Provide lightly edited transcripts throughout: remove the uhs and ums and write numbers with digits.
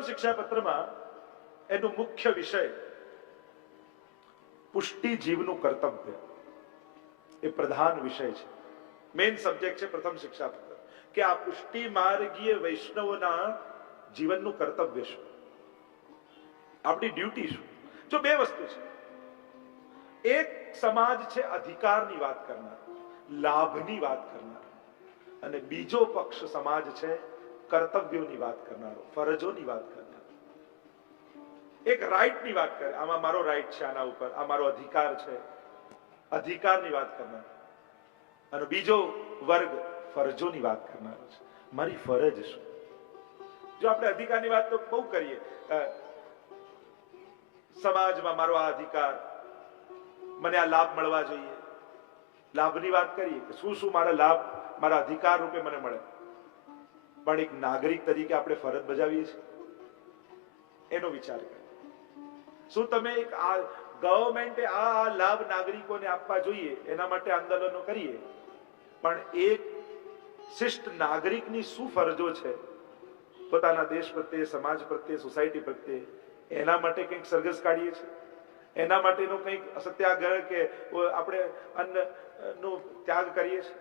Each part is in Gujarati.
પ્રથમ શિક્ષાપત્રમાં એનો મુખ્ય વિષય પુષ્ટિ જીવનું કર્તવ્ય એ પ્રધાન વિષય છે, મેઇન સબ્જેક્ટ છે પ્રથમ શિક્ષાપત્ર, કે આ પુષ્ટિ માર્ગીય વૈષ્ણવના જીવનનું કર્તવ્ય શું, આપણી ડ્યુટી શું. જો બે વસ્તુ છે, એક સમાજ છે અધિકારની વાત કરનાર, લાભની વાત કરનાર, અને બીજો પક્ષ સમાજ છે કર્તવ્યોની વાત કરનારો, ફરજોની વાત કરનાર. એક રાઈટની વાત કરે, આમાં મારો રાઈટ છે, આના ઉપર આ મારો અધિકાર છે, અધિકારની વાત કરનાર, અને બીજો વર્ગ ફરજોની વાત કરનારો છે, મારી ફરજ શું. જો આપણે અધિકારની વાત તો બહુ કરીએ, સમાજમાં મારો આ અધિકાર, મને આ લાભ મળવા જોઈએ, લાભની વાત કરીએ કે શું શું મારા લાભ મારા અધિકાર રૂપે મને મળે. પણ એક નાગરિક તરીકે આપણે ફરજ બજાવીએ છીએ, એનો વિચાર કરીએ. શું તમે એક આ ગવર્મેન્ટે આ લાભ નાગરિકોને આપવા જોઈએ એના માટે આંદોલનો કરીએ, પણ એક શિષ્ટ નાગરિકની શું ફરજો છે પોતાના દેશ પ્રત્યે, સમાજ પ્રત્યે, સોસાયટી પ્રત્યે, એના માટે કંઈક સરઘસ કાઢીએ છીએ, એના માટેનો કંઈક સત્યાગ્રહ કે આપણે અન્નનો ત્યાગ કરીએ છીએ.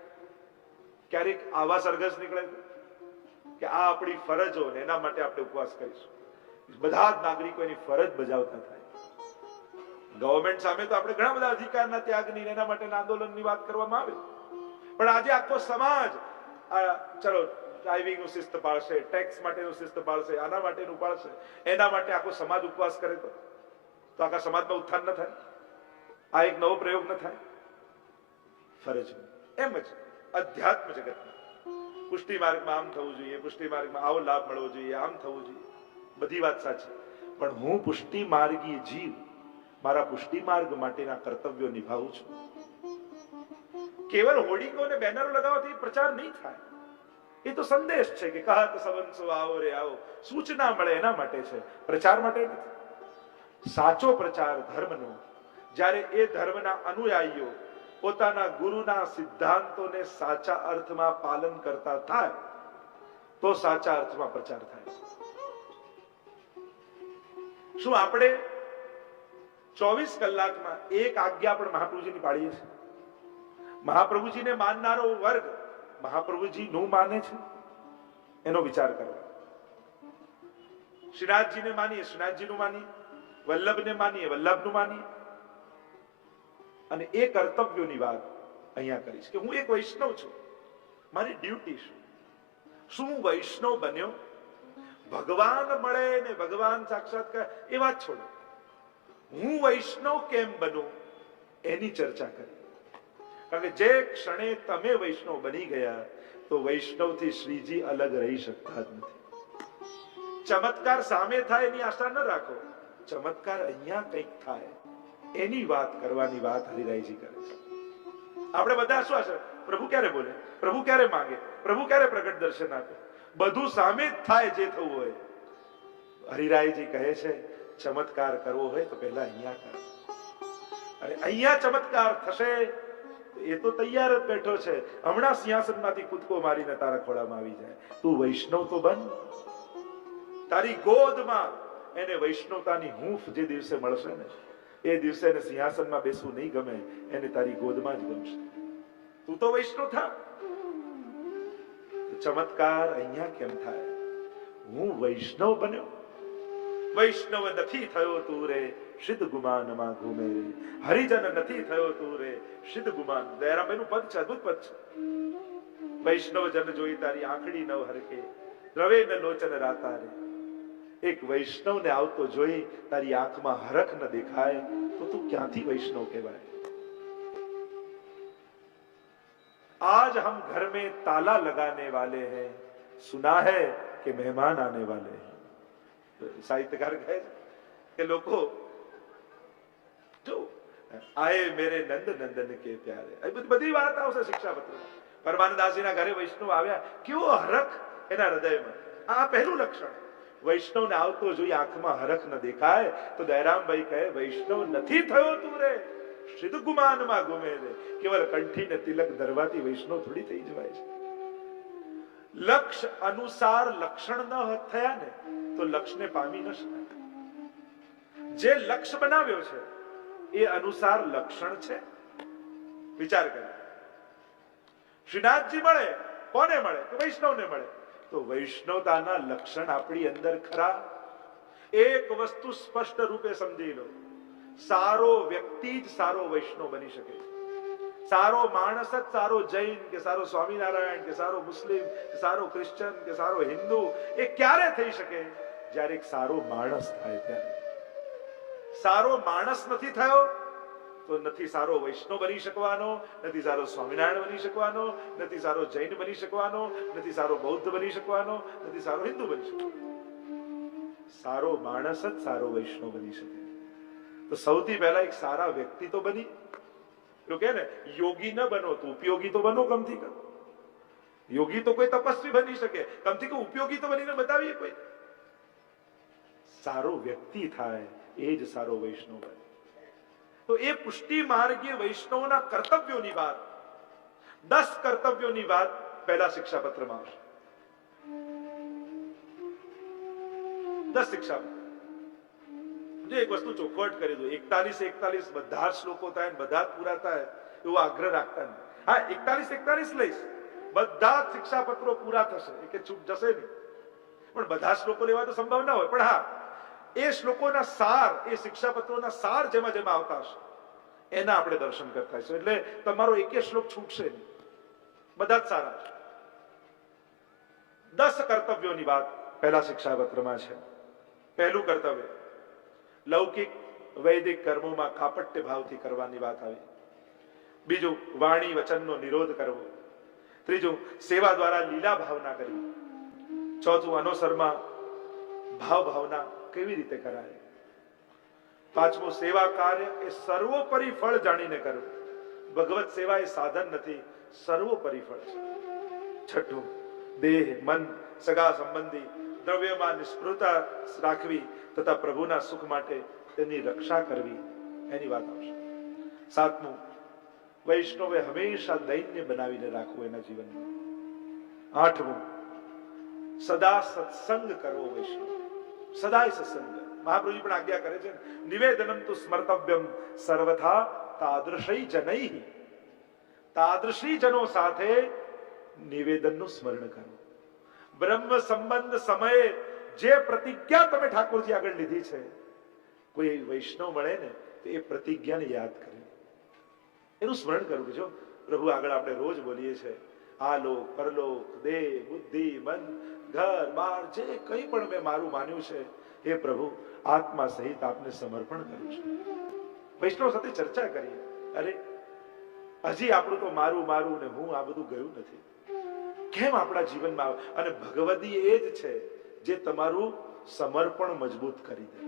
ક્યારેક આવા સરઘસ નીકળે કે આ આપણી ફરજો ને એના માટે આપણે ઉપવાસ કરીશું. બધા જ નાગરિકો એની ફરજ બજાવતા થાય. ગવર્મેન્ટ સામે તો આપણે ઘણા બધા અધિકારના ત્યાગની એના માટેના આંદોલનની વાત કરવામાં આવે, પણ આજે આખો સમાજ ચલો ડ્રાઇવિંગનું શિસ્ત પાળશે, ટેક્સ માટેનું શિસ્ત પાળશે, આના માટેનું પાળશે, એના માટે આખો સમાજ ઉપવાસ કરે તો આખા સમાજમાં ઉત્થાન ન થાય, આ એક નવો પ્રયોગ ન થાય. ફરજ એમ જ અધ્યાત્મ જગતમાં પુષ્ટિ માર્ગમાં આમ થવું જોઈએ, પુષ્ટિ માર્ગમાં આવો લાભ મળવો જોઈએ, આમ થવું જોઈએ, બધી વાત સાચી, પણ હું પુષ્ટિ માર્ગી જીવ મારા પુષ્ટિ માર્ગ માટેના કર્તવ્યો નિભાવું છું. કેવલ હોર્ડિંગો અને બેનરો લગાવવાથી પ્રચાર નહીં થાય. એ તો સંદેશ છે કે કહત સવંસો આવો રે આવો, સૂચના મળે એના માટે છે, પ્રચાર માટે નથી. સાચો પ્રચાર ધર્મનો, જ્યારે એ ધર્મના અનુયાયીઓ પોતાના ગુરુના સિદ્ધાંતોને સાચા અર્થમાં પાલન કરતા થાય તો સાચા અર્થમાં પ્રચાર થાય. શું આપણે 24 કલાકમાં એક આજ્ઞા પણ મહાપ્રભુજીની પાડીએ છીએ? મહાપ્રભુજીને માનનારો વર્ગ મહાપ્રભુજી નું માને છે એનો વિચાર કરવા. શ્રીનાથજીને માનીએ શ્રીનાથજીનું માનીએ, વલ્લભને માનીએ વલ્લભનું માનીએ. અને એ કર્તવ્યોની વાત અહીંયા કરીશ કે હું એક વૈષ્ણવ છું, મારી ડ્યુટી શું. શું હું વૈષ્ણવ બન્યો? ભગવાન મળે ને ભગવાન સાક્ષાત્કાર એ વાત છોડો, હું વૈષ્ણવ કેમ બનું એની ચર્ચા કરી. કારણ કે જે ક્ષણે તમે વૈષ્ણવ બની ગયા તો વૈષ્ણવથી શ્રીજી અલગ રહી શકતા જ નથી. ચમત્કાર સામે થાય એની આશા ન રાખો, ચમત્કાર અહીંયા કંઈક થાય એની વાત કરવાની વાત હરિરાયજી કરે છે. આપણે બધા શું આશા, પ્રભુ ક્યારે બોલે, પ્રભુ ક્યારે માંગે, પ્રભુ ક્યારે પ્રગટ દર્શન આપે, બધું સામે જ થાય જે થવું હોય. હરિરાયજી કહે છે ચમત્કાર કરવો હોય તો પહેલા અહીંયા કરો. અને અહીંયા ચમત્કાર થશે એ તો તૈયાર જ બેઠો છે, હમણાં સિંહાસનમાંથી કૂદકો મારીને તારા ખોળામાં આવી જાય. તું વૈષ્ણવ તો બન, તારી ગોદમાં એને વૈષ્ણવતાની હૂંફ જે દિવસે મળશે ને એ દિવસે એને સિંહાસનમાં બેસવું નહીં ગમે, એને તારી ગોદમાં જ ગમશે. તું તો વૈષ્ણવ થા. ચમત્કાર અહીંયા કેમ થાય? હું વૈષ્ણવ બન્યો. વૈષ્ણવ નથી થયો તું રે, સિદ્ધ ગુમાનમાં ઘૂમે રે. હરિજન નથી થયો તું રે, સિદ્ધ ગુમાન. દયારામભાઈનું પદ છે, અદભુત પદ છે. વૈષ્ણવ જન જોઈ તારી આંખડી નવ હરકે, રવે ન લોચન રાતા રે. એક વૈષ્ણવને આવતો જોઈ તારી આંખમાં હરખ ન દેખાય તો તું ક્યાંથી વૈષ્ણવ કહેવાય? आज हम घर में ताला लगाने वाले हैं, सुना है कि मेहमान आने वाले हैं. સાહિત્યકાર કહે કે લોકો જો આયે મેરે નંદ નંદન કે પ્યારે, બધી વાત આવશે શિક્ષાપત્રમાં. પરમાનંદાસજીના ઘરે વૈષ્ણવ આવ્યા, કેવો હરખ એના હૃદયમાં. આ પહેલું લક્ષણ. વૈષ્ણવને આવતો જોઈ આંખમાં હરખ ન દેખાય તો દયારામભાઈ કહે વૈષ્ણવ નથી થયો તું રે, સિદ્ધ ગુમાનમાં ગુમે રે. કેવલ કંઠી ને તિલક ધરવાથી વૈષ્ણવ થોડી થઈ જવાય છે. લક્ષ અનુસાર લક્ષણ ન થયા ને તો લક્ષ્યને પામી ન શકાય. જે લક્ષ્ય બનાવ્યો છે એ અનુસાર લક્ષણ છે. વિચાર કરે શ્રીનાથજી મળે, કોને મળે? તો વૈષ્ણવને મળે. તો વૈષ્ણવતાના લક્ષણ આપણી અંદર ખરા? એક વસ્તુ સ્પષ્ટ રૂપે સમજી લો, સારો વ્યક્તિ જ સારો વૈષ્ણવ બની શકે છે. સારો માણસ જ સારો જૈન કે સારો સ્વામિનારાયણ કે સારો મુસ્લિમ કે સારો ક્રિશ્ચન કે સારો હિન્દુ એ ક્યારે થઈ શકે? જ્યારે એક સારો માણસ થાય ત્યારે. સારો માણસ નથી થયો તો નથી સારો વૈષ્ણવ બની શકવાનો, નથી સારો સ્વામિનારાયણ બની શકવાનો, નથી સારો જૈન બની શકવાનો, નથી સારો બૌદ્ધ બની શકવાનો, નથી સારો હિન્દુ બની શકવાનો. સારો માણસ જ સારો વૈષ્ણવ બની શકે. તો સૌથી પહેલા એક સારા વ્યક્તિ તો બની. એવું કે ને, યોગી ન બનો તો ઉપયોગી તો બનો કમથી કમ. યોગી તો કોઈ તપસ્વી બની શકે, કમથી કમ ઉપયોગી તો બનીને બતાવીએ કોઈ. સારો વ્યક્તિ થાય એ જ સારો વૈષ્ણવ બને. તો એ પુષ્ટિ માર્ગીય વૈષ્ણવના કર્તવ્યોની વાત, 10 કર્તવ્યોની વાત પહેલા શિક્ષાપત્રમાં આવશે. 10 શિક્ષાપત્ર. એક વસ્તુ ચોખવટ કરી દો, 41 બધા શ્લોકો થાય, બધા જ પૂરા થાય એવો આગ્રહ રાખતા નહીં. હા, 41 લઈશ, બધા શિક્ષાપત્રો પૂરા થશે, કે ચૂક જશે નહીં. પણ બધા શ્લોકો લેવા તો સંભવ ના હોય. પણ હા, એ શ્લોકોના સાર, એ શિક્ષાપત્રોના સાર જેમાં જેમાં આવતા હશે એના આપણે દર્શન કરતા હશું. એટલે તમારો એક શ્લોક છૂટશે નહીં, બધા જ સારા છે. 10 કર્તવ્યોની વાત પહેલા શિક્ષાપત્રમાં છે. પહેલું કર્તવ્ય, લૌકિક વૈદિક કર્મોમાં કાપટ્ય ભાવથી કરવાની વાત આવી. બીજું, વાણી વચનનો નિરોધ કરવો. ત્રીજું, સેવા દ્વારા લીલા ભાવના કરવી. ચોથું, અનુસરમાં ભાવ ભાવના કેવી રીતે કરાય. પાંચમું, સેવા કાર્ય એ સર્વોપરી ફળ જાણીને કરવું. ભગવત સેવા એ સાધન નથી, સર્વોપરી ફળ છે. છઠ્ઠું, દેહ મન સગા સંબંધી દ્રવ્યમાં નિષ્ફળતા રાખવી તથા પ્રભુના સુખ માટે તેની રક્ષા કરવી, એની વાત આવશે. સાતમું, વૈષ્ણવે હંમેશા દૈન્ય બનાવીને રાખવું એના જીવનમાં. આઠમું, સદા સત્સંગ કરવો. વૈષ્ણવ સદાય સત્સંગ. મહાપ્રભુજી પણ આજ્ઞા કરે છે, નિવેદનમ તુ સ્મર્તવ્યમ સર્વથા તાદૃશી જનૈ. તાદૃશી જનો સાથે નિવેદનનું સ્મરણ કરવું. બ્રહ્મ સંબંધ સમયે જે પ્રતિજ્ઞા તમે ઠાકોરજી આગળ લીધી છે, કોઈ વૈષ્ણવ મળે ને તો એ પ્રતિજ્ઞાને યાદ કરે, એનું સ્મરણ કરવું. જો પ્રભુ આગળ આપણે રોજ બોલીએ છીએ, આલોક પરલોક દેહ બુદ્ધિ મન ઘર બાર જે કંઈ પણ મેં મારું માન્યું છે, હે પ્રભુ આત્મા સહિત આપને સમર્પણ કરું છું. વૈષ્ણવ સાથે ચર્ચા કરીએ, અરે હજી આપણું તો મારું મારું ને હું આ બધું ગયું નથી, કેમ આપણા જીવનમાં. અને ભગવદી એ જ છે જે તમારું સમર્પણ મજબૂત કરી દે.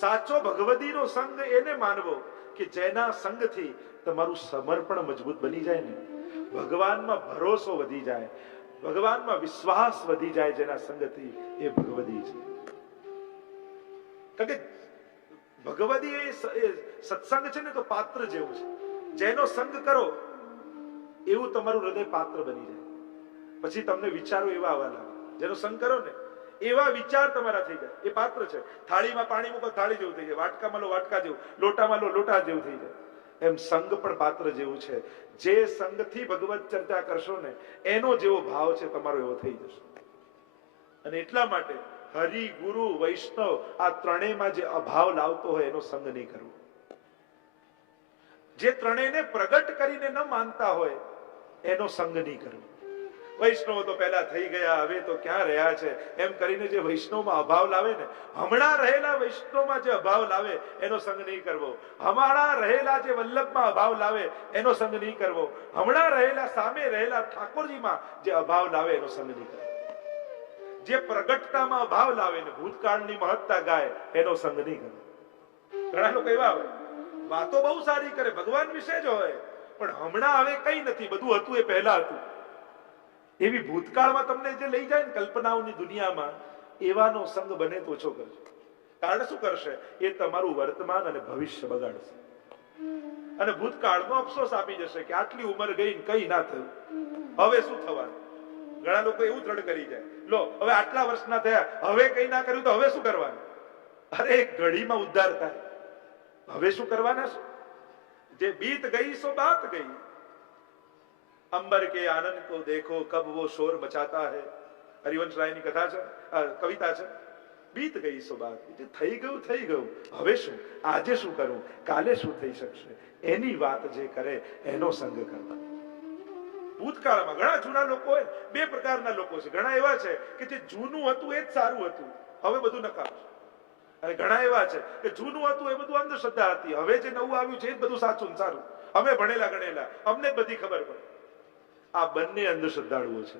સાચો ભગવદીનો સંગ એને માનવો કે જેના સંગથી તમારું સમર્પણ મજબૂત બની જાય ને, ભગવાનમાં ભરોસો વધી જાય, ભગવાનમાં વિશ્વાસ વધી જાય, જેના સંગથી એ ભગવદી છે. કારણ કે ભગવદી એ સત્સંગ છે ને તો પાત્ર જેવું છે. જેનો સંગ કરો એવું તમારું હૃદય પાત્ર બની જાય. પછી તમને વિચારો એવા આવવા લાગે. જેનો સંગ કરો ને એવા વિચાર તમારા થઈ જાય. એ પાત્ર છે. થાળીમાં પાણી મૂકો થાળી જેવું થઈ જાય, વાટકામાં લો વાટકા જેવું, લોટામાં લો લોટા જેવું થઈ જાય. એમ સંગ પણ પાત્ર જેવું છે. જે સંગથી ભગવત ચર્ચા કરશો ને એનો જેવો ભાવ છે તમારો એવો થઈ જશે. અને એટલા માટે હરિ ગુરુ વૈષ્ણવ આ ત્રણેયમાં જે અભાવ લાવતો હોય એનો સંગ નહીં કરવો. જે ત્રણેયને પ્રગટ કરીને ન માનતા હોય એનો સંગ નહીં કરવો. વૈષ્ણવ તો પહેલા થઈ ગયા, હવે તો ક્યાં રહ્યા છે એમ કરીને જે વૈષ્ણવમાં અભાવ લાવે ને, હમણાં રહેલા વૈષ્ણવમાં જે અભાવ લાવે એનો સંગ નહીં કરવો. હમણાં રહેલા જે વલ્લભમાં અભાવ લાવે એનો સંગ નહીં કરવો. હમણાં રહેલા સામે રહેલા ઠાકોરજીમાં જે અભાવ લાવે એનો સંગ નહીં કરવો. જે પ્રગટતામાં અભાવ લાવે ને ભૂતકાળની મહત્તા ગાય એનો સંગ નહીં કરવો. ઘણા લોકો એવા હોય, વાતો બહુ સારી કરે, ભગવાન વિશે જ હોય, પણ હમણાં હવે કઈ નથી, બધું હતું એ પહેલા હતું. એવી ભૂતકાળમાં તમને જે લઈ જાય ને કલ્પનાઓની દુનિયામાં, એવાનો સંગ બને તો ઓછો કરજો. કારણ શું કરશે? એ તમારું વર્તમાન અને ભવિષ્ય બગાડશે અને ભૂતકાળનો અફસોસ આપી જશે કે આટલી ઉંમર ગઈ કઈ ના થયું, હવે શું થવાનું. ઘણા લોકો એવું દ્રઢ કરી જાય, લો હવે આટલા વર્ષના થયા, હવે કઈ ના કર્યું તો હવે શું કરવાનું? અરે એક ઘડીમાં ઉદ્ધાર થાય, હવે શું કરવાના છો? જે બીત ગઈ સો બાત ગઈ, અંબર કે આનંદ को देखो कब वो शोर मचाता है, હરિવંશ રાયની કથા છે, કવિતા છે. બીત ગઈ સો બાત, થઈ ગયું થઈ ગયું, હવે શું? આજે શું કરું, કાલે શું થઈ શકશે? એની વાત જે કરે એનો સંગ કરવા. ભૂતકાળમાં ઘણા જૂના લોકો હોય, બે પ્રકારના લોકો છે. ઘણા એવા છે કે જે જૂનું હતું એ જ સારું હતું, હવે બધું નકામ છે. અને ઘણા એવા છે કે જૂનું હતું એ બધું અંધશ્રદ્ધા હતી, હવે જે નવું આવ્યું છે એ જ બધું સાચું સારું, અમે ભણેલા ગણેલા, અમને બધી ખબર પડે. આ બંને અંધશ્રદ્ધાળુઓ છે.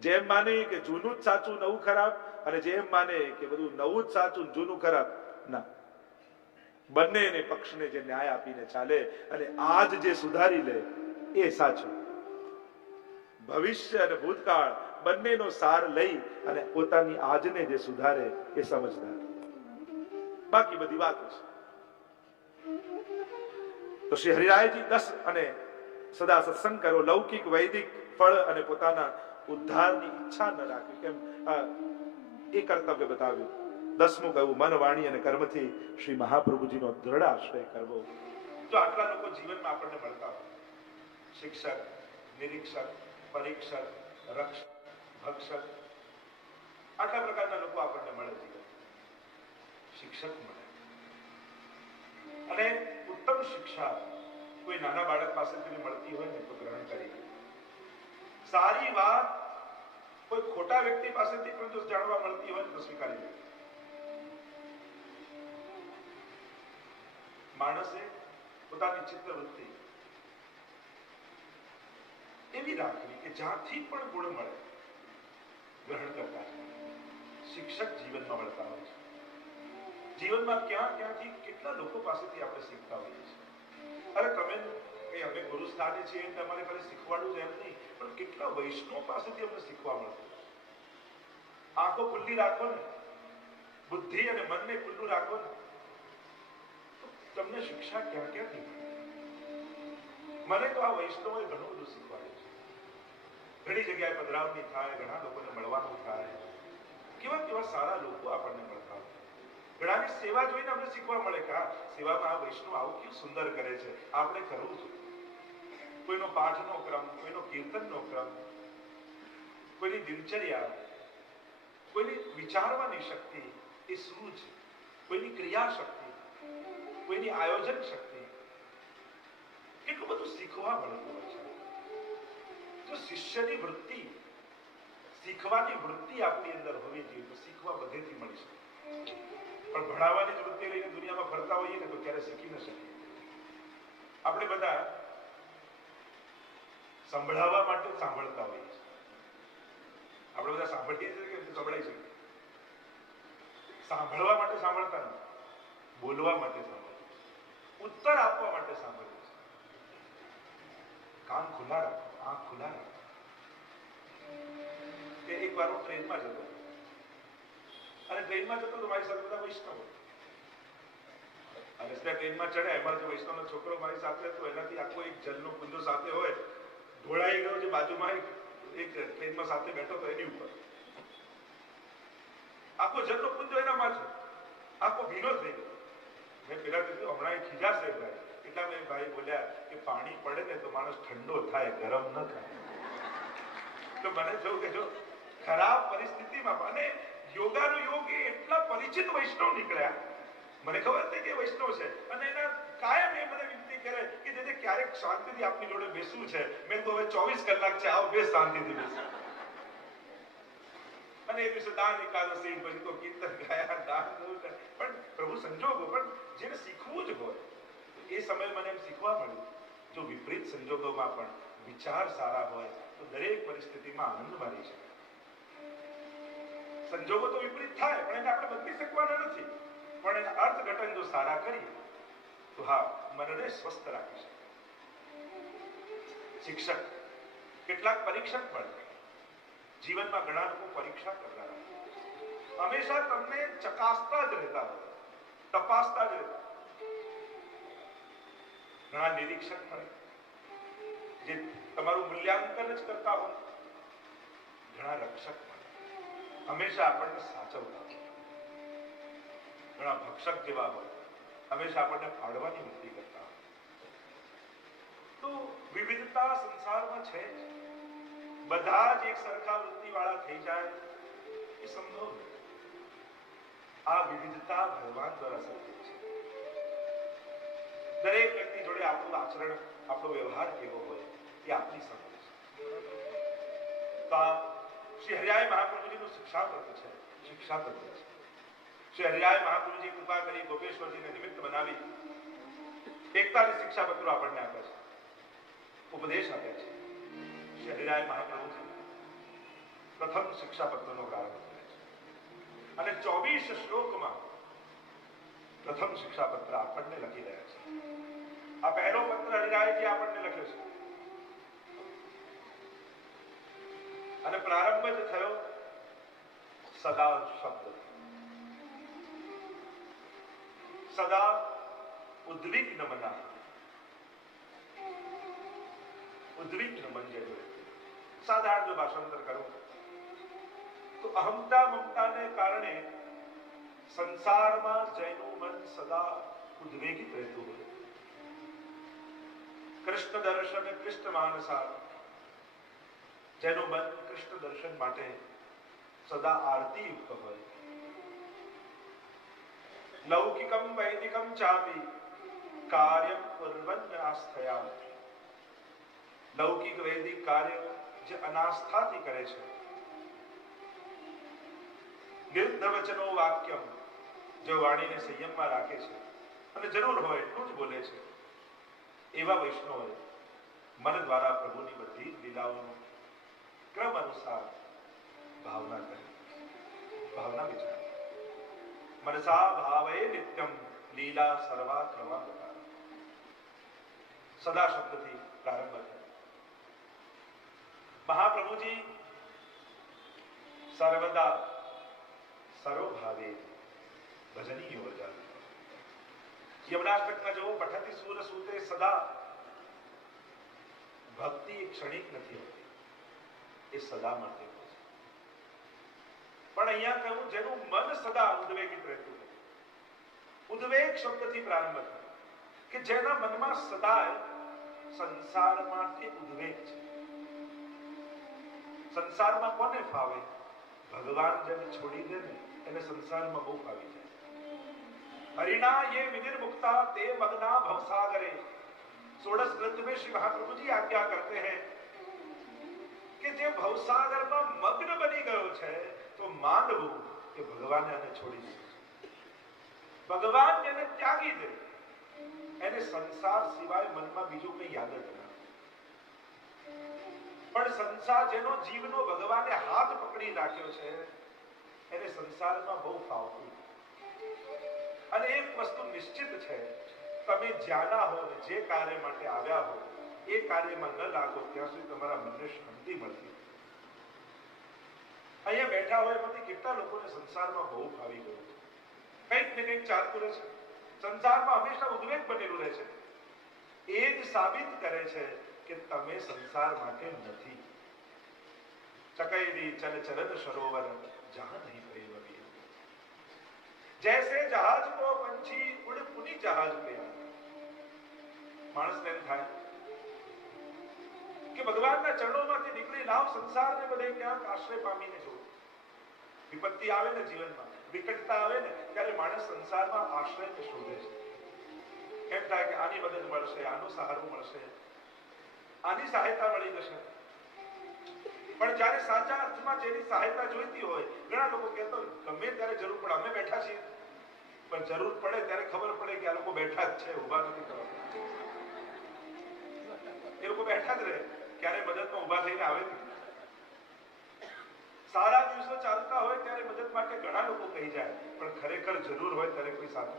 જેમ માને કે જૂનું જ સાચું નવું ખરાબ, અને જેમ માને કે બધું નવું જ સાચું જૂનું ખરાબ. ના, બંનેને પક્ષને જે ન્યાય આપીને ચાલે અને આજ જે સુધારી લે એ સાચું. ભવિષ્ય અને ભૂતકાળ બંનેનો સાર લઈ અને પોતાની આજને જે સુધારે એ સમજદાર. બાકી બધી વાતો છે. તો શ્રી હરિરાયજી 10 અને સદા સત્સંગ કરો, લૌકિક વૈદિક ફળ અને પોતાના ઉદ્ધારની ઈચ્છા ન રાખવી. કેમ એ કર્તવ્ય બતાવ્યું. 10મું કહ્યું, મન વાણી અને કર્મથી શ્રી મહાપ્રભુજીનો દ્રઢ આશ્રય કરવો. જો આટલા લોકો જીવનમાં આપણને મળતા હોય, શિક્ષક, નિરીક્ષક, પરીક્ષક, રક્ષક, ભક્ષક, આટલા પ્રકારના લોકો આપણને મળે જીવન. શિક્ષક મળે, અને ઉત્તમ શિક્ષા કોઈ નાના બાળક પાસેથી મળતી હોય ને તો ગ્રહણ કરી. સારી વાત કોઈ ખોટા વ્યક્તિ પાસેથી પણ જો જાણવા મળતી હોય તો સ્વીકારી લે. માણસે પોતાની ચિત્તવૃત્તિ એવી રાખવી કે જ્યાંથી પણ ગુણ મળે ગ્રહણ કરતા. શિક્ષક જીવનમાં મળતા હોય છે. જીવનમાં ક્યાંથી કેટલા લોકો પાસેથી આપણે શીખતા હોઈએ છીએ. અરે તમે અમે ગુરુ સ્થાને છીએ એટલે અમારે ખાલી શીખવાડવું છે એમ નહીં, પણ કેટલા વૈષ્ણવ પાસેથી અમને શીખવા મળતું. આંખો ખુલ્લી રાખો ને, બુદ્ધિ અને મનને ખુલ્લું રાખો ને, તો તમને શિક્ષા ક્યાંથી મળે. મને તો આ વૈષ્ણવોએ ઘણું બધું શીખવાડ્યું છે. ઘણી જગ્યાએ પધરાવણી થાય, ઘણા લોકોને મળવાનું થાય, કેવા કેવા સારા લોકો આપણને મળતા હોય. ઘણાની સેવા જોઈને અમને શીખવા મળે કે હા, સેવામાં આ વૈષ્ણવ આવું કેવું સુંદર કરે છે, આપણે કરવું જોઈએ. કોઈનો પાઠનો ક્રમ, કોઈનો કીર્તનનો ક્રમ, કોઈની દિનચર્યા, કોઈની વિચારવાની શક્તિ એ શું છે, કોઈની ક્રિયા શક્તિ, કોઈની આયોજન શક્તિ, કેટલું બધું શીખવા મળતું હોય છે. જો શિષ્યની વૃત્તિ, શીખવાની વૃત્તિ આપણી અંદર હોવી જોઈએ તો શીખવા બધેથી મળી શકે. પણ ભણાવવાની જ વૃત્તિ લઈને દુનિયામાં ફરતા હોઈએ ને તો ક્યારે શીખી ન શકીએ. આપણે બધા સંભળાવવા માટે સાંભળતા હોઈએ છીએ. આપણે બધા સાંભળીએ છીએ કે સંભળાઈ શકીએ. સાંભળવા માટે સાંભળતા નથી, બોલવા માટે સાંભળીએ, ઉત્તર આપવા માટે સાંભળીએ છીએ. કાન ખુલ્લા રાખો, આંખ ખુલ્લા રાખો. એક વાર હું ટ્રેનમાં જતો, અને ટ્રેનમાં જતો તો મારી સાથે બધા વૈષ્ણવ, અને ટ્રેનમાં ચડ્યા, એમાં જો વૈષ્ણવનો છોકરો મારી સાથે હતો, એનાથી આખો એક જલનો કુંજો સાથે હોય, ઢોળાઈ ગયો છે બાજુમાં એક ટ્રેનમાં સાથે બેઠો તો એની ઉપર આખો જલનો કુંજો એનામાં છે, આખો ભીનો થઈ ગયો. મેં પેલા કીધું હમણાં એ ખીજાશે ભાઈ, એટલા મેં ભાઈ બોલ્યા કે પાણી પડે ને તો માણસ ઠંડો થાય, ગરમ ન થાય. તો મને થયું કે જો ખરાબ પરિસ્થિતિમાં, અને યોગાનો યોગ એ એટલા પરિચિત વૈષ્ણવ નીકળ્યા, મને ખબર હતી કે વૈષ્ણવ છે, અને એના કાયમ એ મને વિનંતી કરે કે જે ક્યારેક શાંતિથી આપની જોડે બેસવું છે. મેં તો હવે 24 કલાક છે, આવો બેસ શાંતિથી બેસ. અને એ દિવસે દાન એકાદશી, પછી તો કીર્તન ગાયા, દાન, પણ પ્રભુ સંજોગો, પણ જેને શીખવું જ હોય એ સમયે મને એમ શીખવા મળ્યું, જો વિપરીત સંજોગોમાં પણ વિચાર સારા હોય તો દરેક પરિસ્થિતિમાં આનંદ માણી શકાય. સંજોગો તો વિપરીત થાય, પણ એને આપણે બદલી શકવાના નથી, પણ એના અર્થઘટન જો સારા કરીએ તો હા, મનને સ્વસ્થ રાખી શકે. શિક્ષક, કેટલાક પરીક્ષક પણ જીવનમાં ઘણા લોકો પરીક્ષા કરનારા, હંમેશા તમને ચકાસતા જ રહેતા હોય, તપાસતા જ રહેતા. ઘણા નિરીક્ષક મળે જે તમારું મૂલ્યાંકન જ કરતા હોય, ઘણા રક્ષક મળે, હંમેશા આપણને સાચવતા હોય. ઘણા ભક્ષક જેવા હોય, હંમેશા આપણને ફાડવાની વૃત્તિ કરતા હોય. તો વિવિધતા સંસારમાં છે જ. બધા જ એક સરખા વૃત્તિ વાળા થઈ જાય એ સંભવ નથી. આ વિવિધતા ભગવાન દ્વારા સર્જિત છે. દરેક વ્યક્તિ જોડે આપણું આચરણ, આપણો વ્યવહાર કેવો હોય એ આપણી સમજ છે. તો શ્રી હરિરાય મહાપ્રભુજીનું શિક્ષાપત્ર છે, શિક્ષાપત્ર છે. શ્રી હરિરાય મહાપ્રભુજી કૃપા કરી ગોપેશ્વરજીને નિમિત્ત બનાવી 41 શિક્ષાપત્રો આપણને આપે છે, ઉપદેશ આપે છે. શ્રી હરિરાય મહાપ્રભુજી પ્રથમ શિક્ષાપત્રનો પ્રારંભ કરે છે અને 24 શ્લોકમાં પ્રથમ શિક્ષાપત્ર આપણને લખી રહ્યા છે. આ પહેલો પત્ર હરિરાયજી આપણને લખ્યો છે અને પ્રારંભ જ થયો સદા શબ્દ. સદા ઉદ્વિગ્ન મના, ઉદ્વિગ્ન મન જેવું. સાધારણ જો ભાષાંતર કરું તો અહમતા મમતાને કારણે સંસારમાં જેનું મન સદા ઉદ્વેગિત રહેતું હોય, કૃષ્ણ દર્શન કૃષ્ણ માનસા, જેનું મન કૃષ્ણ દર્શન માટે સદા આરતી યુક્ત હોય, લૌકિકમ વૈદિકમ ચાપી કાર્યમ કુર્વન આસ્થયા, લૌકિક વૈદિક કાર્ય જે અનાસ્થાથી કરે છે, નિર્ધ વચનો વાક્યમ, જો વાણીને સંયમમાં રાખે છે અને જરૂર હોય એટલું જ બોલે છે, એવા વૈષ્ણવોએ મન દ્વારા પ્રભુની બધી લીલાઓનો ક્રમ અનુસાર ભાવના કરી, ભાવના વિચાર. મનસા ભાવે નિત્યમ લીલા સર્વા ક્રમા બતા. સદા શબ્દથી પ્રારંભ થયો. મહાપ્રભુજી સર્વદા સર્વભાવે ભજનીય વજા. યમનાષ્ટકમાં જો પઠતી સુર સૂતે સદા, ભક્તિ ક્ષણિક નથી હોતી, એ સદા માટે હોય છે. પણ અહીંયા કહ્યું જેનું મન સદા ઉદ્વેગિત રહેતું હોય. ઉદ્વેગ શબ્દથી પ્રારંભ થયો કે જેના મનમાં સદા સંસાર માટે ઉદ્વેગ છે. સંસારમાં કોને ફાવે? ભગવાન જેને છોડી દે ને એને સંસારમાં બહુ ફાવી જાય. हरिणा ये विनिर्मुक्ता ते मग्ना भवसागरे. षोडश ग्रंथ में श्री महाप्रभु जी आज्ञा करते हैं कि જે ભવસાગરમાં મગ્ન બની ગયો છે તો માનવું કે ભગવાને આને છોડી દીધો છે. ભગવાન જેને ત્યાગી દે એને સંસાર સિવાય મનમાં બીજું કંઈ યાદ જ ના. પણ સંસાર જેનો જીવનો ભગવાને હાથ પકડી રાખ્યો છે એને સંસારમાં બહુ ફાવતું. અને એક વસ્તુ નિશ્ચિત છે, તમે જ્યાંના હો ને જે કાર્ય માટે આવ્યા હો એ કાર્યમાં ન લાગો ત્યાં સુધી તમારા મનને શાંતિ મળતી. અહીંયા બેઠા હોય એમાંથી કેટલા લોકોને સંસારમાં બહુ ફાવી ગયું છે, કંઈક ને કંઈક ચાલતું રહે છે, સંસારમાં હંમેશા ઉદ્વેગ બનેલું રહે છે. એ જ સાબિત કરે છે કે તમે સંસાર માટે નથી. ચકૈરી ચલ ચરદ સરોવર જહાં નહીં પ્રેમ અભી. जैसे जहाज को पंछी उड़ पुनी जहाज पे आया. માણસને એમ થાય કે ભગવાનના ચરણોમાંથી નીકળી લાવ સંસારને બધે ક્યાંક આશ્રય પામીને જો. વિપત્તિ આવે ને જીવનમાં, વિકટતા આવે ને ત્યારે માણસ સંસારમાં આશ્રયને શોધે છે. એમ થાય કે આની મદદ મળશે, આનું સહારું મળશે, આની સહાયતા મળી જશે. પણ જ્યારે સાચા અર્થમાં જેની સહાયતા જોઈતી હોય, ઘણા લોકો કહેતા હોય ગમે ત્યારે જરૂર પડે અમે બેઠા છીએ, પણ જરૂર પડે ત્યારે ખબર પડે કે આ લોકો બેઠા જ છે, ઉભા નથી થવા. એ લોકો બેઠા જ રહે, ક્યારે મદદમાં ઉભા થઈને આવે નહીં. સારા દિવસો ચાલતા હોય ત્યારે મદદ માટે ઘણા લોકો કહી જાય, પણ ખરેખર જરૂર હોય ત્યારે કોઈ સાથે.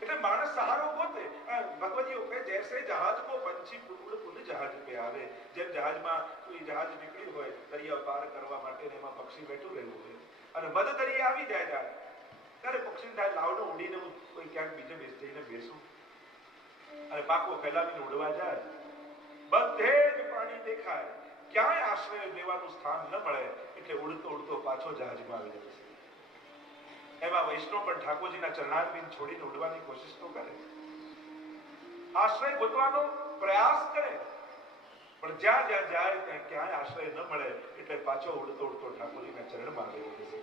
એટલે માણસ સહારો ગોતે. ભગવતીઓ કહે જૈસે જહાજ કો પંછી ઉડ પુન જહાજ પે આવે. જેમ જહાજમાં કોઈ જહાજ નીકળ્યું હોય દરિયા પાર કરવા માટે, એમાં પક્ષી બેઠું રહેવું હોય અને મધ દરિયે આવી જાય ત્યારે પક્ષી થાય લાવડો ઉડીને હું કોઈ ક્યાંક બીજે જઈને બેસું. અને પાકો ફેલાવીને ઉડવા જાય, બધે જ પાણી દેખાય, ક્યાંય આશ્રય લેવાનું સ્થાન ન મળે એટલે ઉડતો ઉડતો પાછો જહાજમાં આવી જાય છે. એમાં વૈષ્ણવ પણ ઠાકોરજીના ચરણારવિંદ છોડીને ઉડવાની કોશિશ તો કરે, આશ્રય ગોતવાનો પ્રયાસ કરે, પણ જ્યાં જ્યાં જાય ત્યાં ક્યાંય આશ્રય ન મળે એટલે પાછો ઉડતો ઉડતો ઠાકોરજીના ચરણમાં આવી જાય છે.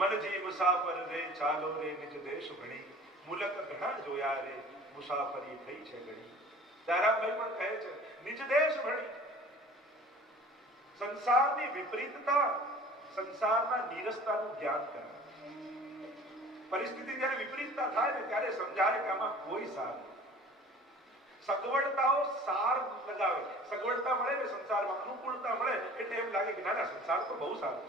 મનજી મુસાફર રે ચાલો રે નિજ દેશ ભણી, મુલક ઘણા જોયા રે મુસાફરી થઈ છે ઘણી. તારાભાઈ પણ કહે છે નિજ દેશ ભણી. સંસારની વિપરીતતા, સંસારના નીરસતાનું જ્ઞાન કરાવે. પરિસ્થિતિ જ્યારે વિપરીતતા થાય ને ત્યારે સમજાય કે આમાં કોઈ સાર નથી. સગવડતાઓ સાર લગાવે, સગવડતા મળે ને સંસારમાં, અનુકૂળતા મળે એટલે એમ લાગે કે ના ના સંસાર તો બહુ સારો.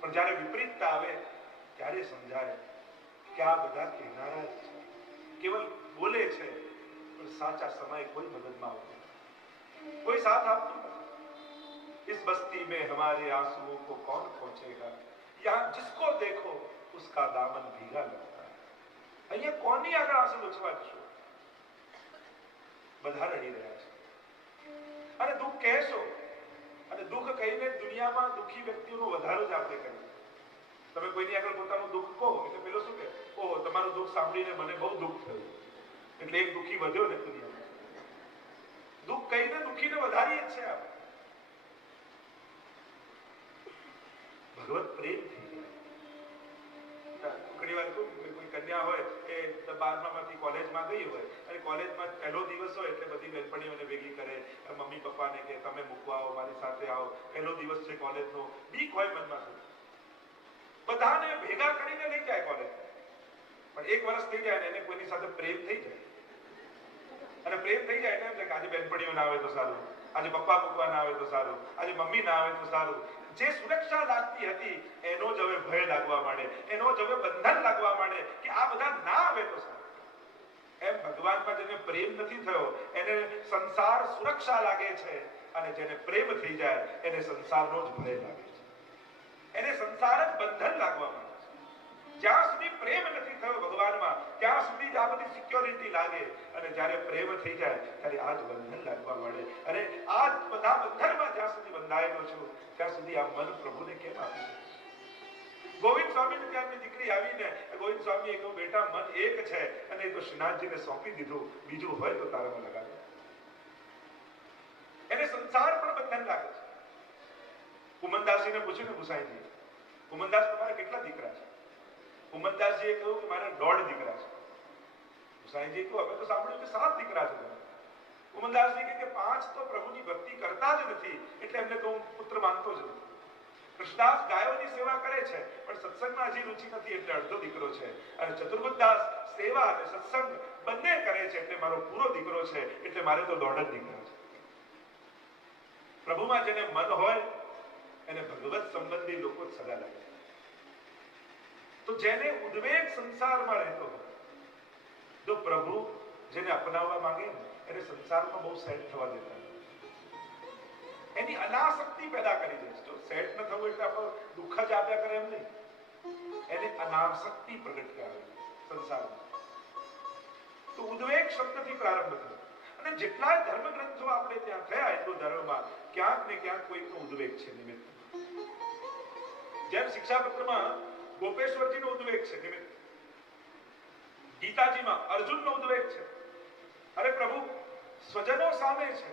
પણ જ્યારે વિપરીતતા આવે ત્યારે સમજાય કે આ બધા કહેનારા જ છે, કેવલ બોલે છે પણ સાચા સમય કોઈ મદદમાં આવતું નથી, કોઈ સાથ આપતું નથી. इस बस्ती में हमारे आंसुओं को कौन पहुंचेगा, यहाँ जिसको देखो उसका दामन भीगा लगता है. અહીંયા કોની આગળ આંસુ લૂછવા જશો? બધા રડી રહ્યા છે અને દુઃખ કહેશો, અને દુઃખ કહીને દુનિયામાં દુઃખી વ્યક્તિઓનો વધારો જ આપણે કરીએ. તમે કોઈની આગળ પોતાનું દુઃખ કહો એટલે પેલો શું કહે, ઓહો તમારું દુઃખ સાંભળીને મને બહુ દુઃખ થયું, એટલે એક દુઃખી વધ્યો ને દુનિયામાં. દુઃખ કહીને દુઃખીને વધારીએ જ છે આપણે. ભગવત પ્રેમ થઈ જાય. ઘણી વાર કોઈ કન્યા હોય એ 12માંથી કોલેજમાં ગઈ હોય અને કોલેજમાં પહેલો દિવસ હોય એટલે બધી બેનપણીઓને ભેગી કરે, મમ્મી પપ્પાને કે તમે મૂકવા આવો, મારી સાથે આવો, પહેલો દિવસ છે કોલેજનો, બીક હોય મનમાં થઈ, બધાને ભેગા કરીને લઈ જાય કોલેજ. પણ એક વર્ષ થઈ જાય એને કોઈની સાથે પ્રેમ થઈ જાય, અને પ્રેમ થઈ જાય એટલે આજે બેનપણીઓ ના આવે તો સારું, આજે પપ્પા મૂકવા ના આવે તો સારું, આજે મમ્મી ના આવે તો સારું. જે સુરક્ષા લાગતી હતી એનો જ હવે ભય લાગવા માંડે, એનો જ હવે બંધન લાગવા માંડે કે આ બધા ના આવે તો સારું. એમ ભગવાનમાં જેને પ્રેમ નથી થયો એને સંસાર સુરક્ષા લાગે છે, અને જેને પ્રેમ થઈ જાય એને સંસારનો જ ભય લાગે છે, એને સંસાર જ બંધન લાગવા માંડે છે. જ્યાં સુધી પ્રેમ નથી થયો ભગવાનમાં ત્યાં સુધી આ બધી સિક્યોરિટી લાગે, અને જ્યારે પ્રેમ થઈ જાય ત્યારે આ જ બંધન લાગવા માંડે. અને આ બધા બંધનમાં જ્યાં સુધી બંધાયેલો છું ત્યાં સુધી આ મન પ્રભુને કેમ આપી શકું? ગોવિંદ સ્વામીને ત્યારની દીકરી આવીને ગોવિંદ સ્વામીએ કહ્યું બેટા મન એક છે અને એ તો શ્રીનાથજીને સોંપી દીધું, બીજું હોય તો તારામાં લગાડે. એને સંસાર પણ બંધન લાગે છે. કુમનદાસજીને પૂછ્યું ને ગુસાઈજી, કુમનદાસ તમારે કેટલા દીકરા છે? કુમનદાસજીએ કહ્યું કે મારે 1.5 દીકરા છે. ગુસાઈજીએ કહ્યું અમે તો સાંભળ્યું કે 7 દીકરા છે. કુમનદાસજી કહે કે 5 તો પ્રભુની ભક્તિ કરતા જ નથી એટલે એમને તો હું પુત્ર માનતો જ નથી. કૃષ્ણદાસ ગાયોની સેવા કરે છે પણ સત્સંગમાં હજી રુચિ નથી એટલે અડધો દીકરો છે, અને ચતુર્બુદ્ધદાસ સેવા અને સત્સંગ બંને કરે છે એટલે મારો પૂરો દીકરો છે, એટલે મારે તો 1.5 દીકરા છે. પ્રભુમાં જેને મન હોય એને ભગવત સંબંધી લોકો જ સગા લાગે. તો જેને ઉદ્વેગ સંસારમાં રહેતો હોય, જો પ્રભુ જેને અપનાવવા માંગે એને સંસારમાં બહુ સેટ થવા દેતા, એની અનાસક્તિ પેદા કરી દે છે. જો સેટ ન થવું એટલે આપણે દુઃખ જ આપ્યા કરે એમ નહીં, એને અનાસક્તિ પ્રગટ કરાવે સંસારમાં. તો ઉદ્વેગ શબ્દથી પ્રારંભ થયો, અને જેટલા ધર્મ ગ્રંથો આપણે ત્યાં થયા હિન્દુ ધર્મમાં ક્યાંક ને ક્યાંક કોઈકનો ઉદ્વેગ છે નિમિત્ત. જેમ શિક્ષાપત્રમાં ગોપેશ્વરજીનો ઉદ્વેગ છે નિમિત્ત, ગીતાજીમાં અર્જુનનો ઉદ્વેગ છે. અરે પ્રભુ સ્વજનો સામે છે,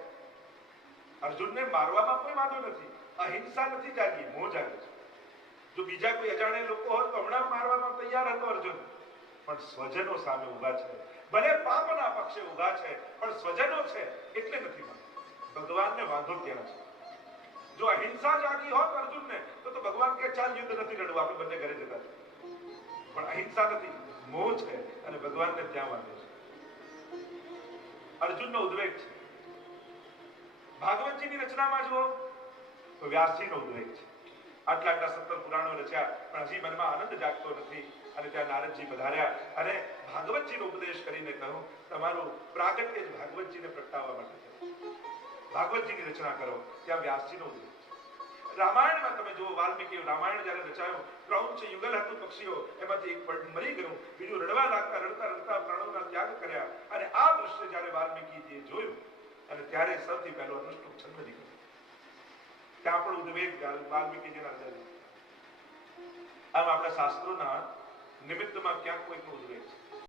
અર્જુનને મારવામાં કોઈ વાંધો નથી, અહિંસા નથી જાગી, મોહ જાગે છે. જો બીજા કોઈ અજાણ્યા લોકો હોત તો હમણાં મારવામાં તૈયાર હતો અર્જુન, પણ સ્વજનો સામે ઉભા છે, ભલે પાપના પક્ષે ઉભા છે પણ સ્વજનો છે એટલે નથી મારતા. ભગવાનને વાંધો ત્યાં છે. જો અહિંસા જાગી હોત અર્જુનને તો ભગવાન કે ચાલ યુદ્ધ નથી લડવું, આપણે બંને ઘરે જતા છે. પણ અહિંસા નથી, મોહ છે, અને ભગવાનને ત્યાં વાંધો છે. અર્જુનનો ઉદ્વેગ છે. ભાગવતજીની રચનામાં જુઓ તો વ્યાસજીનો ઉદ્વેગ છે. આટલા 17 પુરાણો રચ્યા પણ હજી મનમાં આનંદ જાગતો નથી, અને ત્યાં નારદજી પધાર્યા અને ભાગવતજીનો ઉપદેશ કરીને કહ્યું તમારું પ્રાગટ્ય જ ભાગવતજીને પ્રગટાવવા માટે છે, ભાગવતજીની રચના કરો. ત્યાં વ્યાસજીનો ઉલ્લેખ છે. રામાયણમાં તમે જુઓ, વાલ્મીકી રામાયણ જ્યારે રચાયું, ક્રૌંચ યુગલ હતું પક્ષીઓ, એમાંથી એક મરી ગયું, બીજું રડવા લાગતા, રડતા રડતા પ્રાણોના ત્યાગ કર્યા. અને આ દ્રશ્ય જ્યારે વાલ્મીકીજીએ જોયું ત્યારે સૌથી પહેલો અનુષ્ટુપ છંદ નીકળે. ત્યાં પણ ઉદ્વેગ વાલ્મીકીજીના હૃદયમાં. આમ આપણા શાસ્ત્રોના નિમિત્તમાં ક્યાંક કોઈકનો ઉદ્વેગ છે.